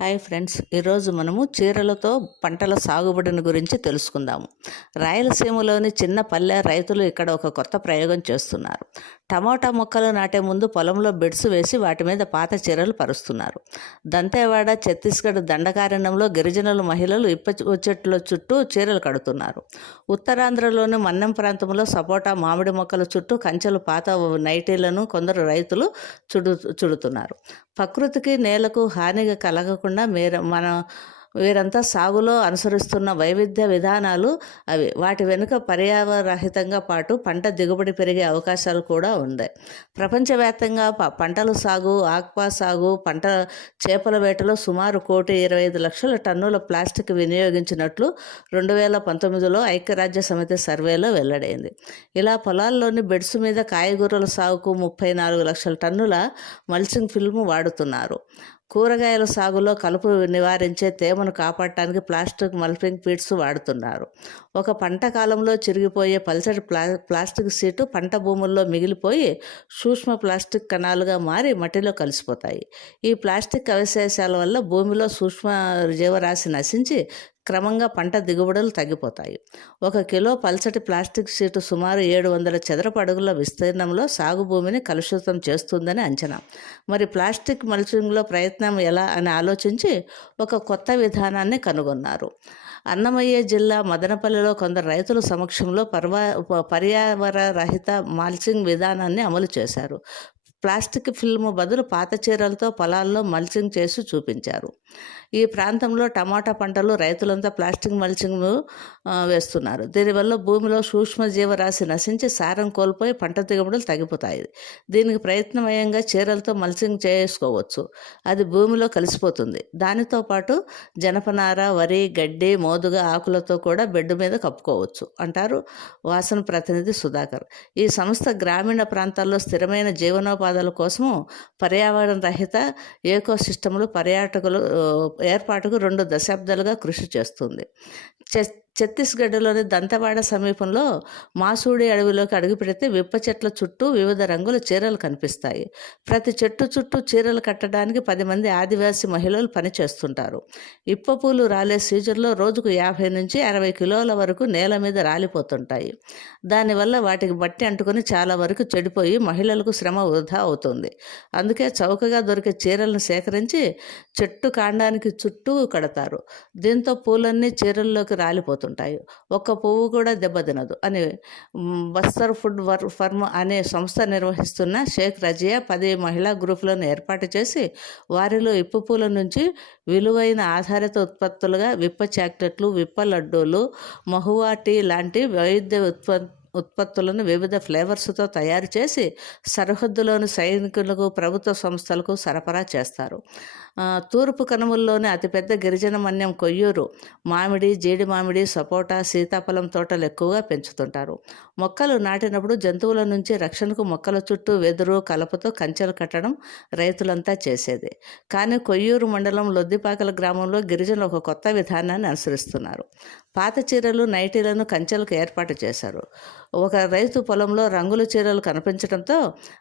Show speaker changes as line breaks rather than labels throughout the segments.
Hi friends ఈరోజు మనము చీరలతో పంటల సాగుబడిని గురించి తెలుసుకుందాము. రాయలసీమలోని చిన్న పల్లె రైతులు ఇక్కడ ఒక కొత్త ప్రయోగం చేస్తున్నారు. టమోటా మొక్కలు నాటే ముందు పొలంలో బెడ్స్ వేసి వాటి మీద పాత చీరలు పరుస్తున్నారు. దంతేవాడ ఛత్తీస్గఢ్ దండకారణ్యంలో గిరిజనుల మహిళలు ఇప్ప చెట్ల చుట్టూ చీరలు కడుతున్నారు. ఉత్తరాంధ్రలోని మన్నెం ప్రాంతంలో సపోటా మామిడి మొక్కల చుట్టూ కంచెలు పాత నైటీలను కొందరు రైతులు చుడు చుడుతున్నారు. ప్రకృతికి నేలకు హానిగా కలగకుండా కాకుండా మీరు మనం వీరంతా సాగులో అనుసరిస్తున్న వైవిధ్య విధానాలు అవి. వాటి వెనుక పర్యావరహితంగా పాటు పంట దిగుబడి పెరిగే అవకాశాలు కూడా ఉన్నాయి ప్రపంచవ్యాప్తంగా ప- పంటల సాగు ఆక్వా సాగు పంట చేపల వేటలో సుమారు కోటి ఇరవై ఐదు లక్షల టన్నుల ప్లాస్టిక్ వినియోగించినట్లు రెండు వేల పంతొమ్మిదిలో ఐక్యరాజ్య సమితి సర్వేలో వెల్లడైంది. ఇలా పొలాల్లోని బెడ్స్ మీద కాయగూరల సాగుకు ముప్పై నాలుగు లక్షల టన్నుల మల్చింగ్ ఫిల్మ్ వాడుతున్నారు. కూరగాయల సాగులో కలుపు నివారించే తేమను కాపాడటానికి ప్లాస్టిక్ మల్పింగ్ పీట్స్ వాడుతున్నారు. ఒక పంట కాలంలో చిరిగిపోయే పల్చటి ప్లా ప్లాస్టిక్ సీటు పంట భూముల్లో మిగిలిపోయి సూక్ష్మ ప్లాస్టిక్ కణాలుగా మారి మట్టిలో కలిసిపోతాయి. ఈ ప్లాస్టిక్ అవశేషాల వల్ల భూమిలో సూక్ష్మ జీవరాశి నశించి క్రమంగా పంట దిగుబడులు తగ్గిపోతాయి. ఒక కిలో పల్చటి ప్లాస్టిక్ షీటు సుమారు ఏడు వందల చదరపు అడుగుల విస్తీర్ణంలో సాగు భూమిని కలుషితం చేస్తుందని అంచనా. మరి ప్లాస్టిక్ మల్చింగ్లో ప్రయత్నం ఎలా అని ఆలోచించి ఒక కొత్త విధానాన్ని కనుగొన్నారు. అన్నమయ్య జిల్లా మదనపల్లిలో కొందరు రైతుల సమక్షంలో పర్వా ప- పర్యావరణ రహిత మల్చింగ్ విధానాన్ని అమలు చేశారు. ప్లాస్టిక్ ఫిల్మ్ బదులు పాత చీరలతో పొలాల్లో మల్చింగ్ చేసి చూపించారు. ఈ ప్రాంతంలో టమాటా పంటలు రైతులంతా ప్లాస్టిక్ మల్చింగ్ వేస్తున్నారు. దీనివల్ల భూమిలో సూక్ష్మ జీవరాశి నశించి సారం కోల్పోయి పంట దిగుబడులు తగ్గిపోతాయి. దీనికి ప్రయత్నమయంగా చీరలతో మల్చింగ్ చేసుకోవచ్చు. అది భూమిలో కలిసిపోతుంది. దానితో పాటు జనపనార వరి గడ్డి మోదుగా ఆకులతో కూడా బెడ్ మీద కప్పుకోవచ్చు అంటారు వాసన ప్రతినిధి సుధాకర్. ఈ సంస్థ గ్రామీణ ప్రాంతాల్లో స్థిరమైన జీవనోపాధి జీవనోపాధుల కోసము పర్యావరణ రహిత ఏకో సిస్టములు పర్యాటకులు ఏర్పాటుకు రెండు దశాబ్దాలుగా కృషి చేస్తుంది. చె- ఛత్తీస్గఢ్లోని దంతవాడ సమీపంలో మాసూడి అడవిలోకి అడుగుపెడితే విప్ప చెట్ల చుట్టూ వివిధ రంగుల చీరలు కనిపిస్తాయి. ప్రతి చెట్టు చుట్టూ చీరలు కట్టడానికి పది మంది ఆదివాసి మహిళలు పనిచేస్తుంటారు. ఇప్ప పూలు రాలే సీజన్లో రోజుకు యాభై నుంచి అరవై కిలోల వరకు నేల మీద రాలిపోతుంటాయి. దానివల్ల వాటికి బట్టి అంటుకొని చాలా వరకు చెడిపోయి మహిళలకు శ్రమ వృధా అవుతుంది. అందుకే చౌకగా దొరికే చీరలను సేకరించి చెట్టు కాండానికి చుట్టూ కడతారు. దీంతో పూలన్నీ చీరల్లోకి రాలిపోతుంటాయి ఒక్క పువ్వు కూడా దెబ్బతినదు అని బస్తర్ ఫుడ్ వర్ ఫర్మ్ అనే సంస్థ నిర్వహిస్తున్న షేక్ రజియా పది మహిళా గ్రూపులను ఏర్పాటు చేసి వారిలో ఇప్పు పూల నుంచి విలువైన ఆధారిత ఉత్పత్తులుగా విప్ప చాక్లెట్లు విప్ప లడ్డూలు మహువా టీ లాంటి వైద్య ఉత్పత్తి ఉత్పత్తులను వివిధ ఫ్లేవర్స్తో తయారు చేసి సరిహద్దులోని సైనికులకు ప్రభుత్వ సంస్థలకు సరఫరా చేస్తారు. తూర్పు కనుమల్లోని అతిపెద్ద గిరిజన మన్యం కొయ్యూరు మామిడి జీడి మామిడి సపోటా సీతాఫలం తోటలు ఎక్కువగా పెంచుతుంటారు. మొక్కలు నాటినప్పుడు జంతువుల నుంచి రక్షణకు మొక్కల చుట్టూ వెదురు కలపతో కంచెలు కట్టడం రైతులంతా చేసేది. కానీ కొయ్యూరు మండలం లొద్దిపాకల గ్రామంలో గిరిజనులు ఒక కొత్త విధానాన్ని అనుసరిస్తున్నారు. పాత చీరలు నైటీలను కంచెలకు ఏర్పాటు చేశారు. ఒక రైతు పొలంలో రంగుల చీరలు కనిపించడంతో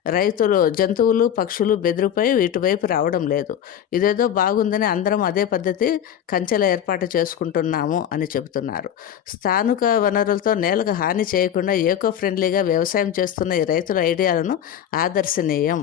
రైతులు జంతువులు పక్షులు బెదిరిపోయి ఇటువైపు రావడం లేదు. ఇదేదో బాగుందని అందరం అదే పద్ధతి కంచెల ఏర్పాటు చేసుకుంటున్నాము అని చెబుతున్నారు. స్థానిక వనరులతో నేలకు హాని చేయకుండా ఏకో ఫ్రెండ్లీగా వ్యవసాయం చేస్తున్న ఈ రైతుల ఐడియాలను ఆదర్శనీయం.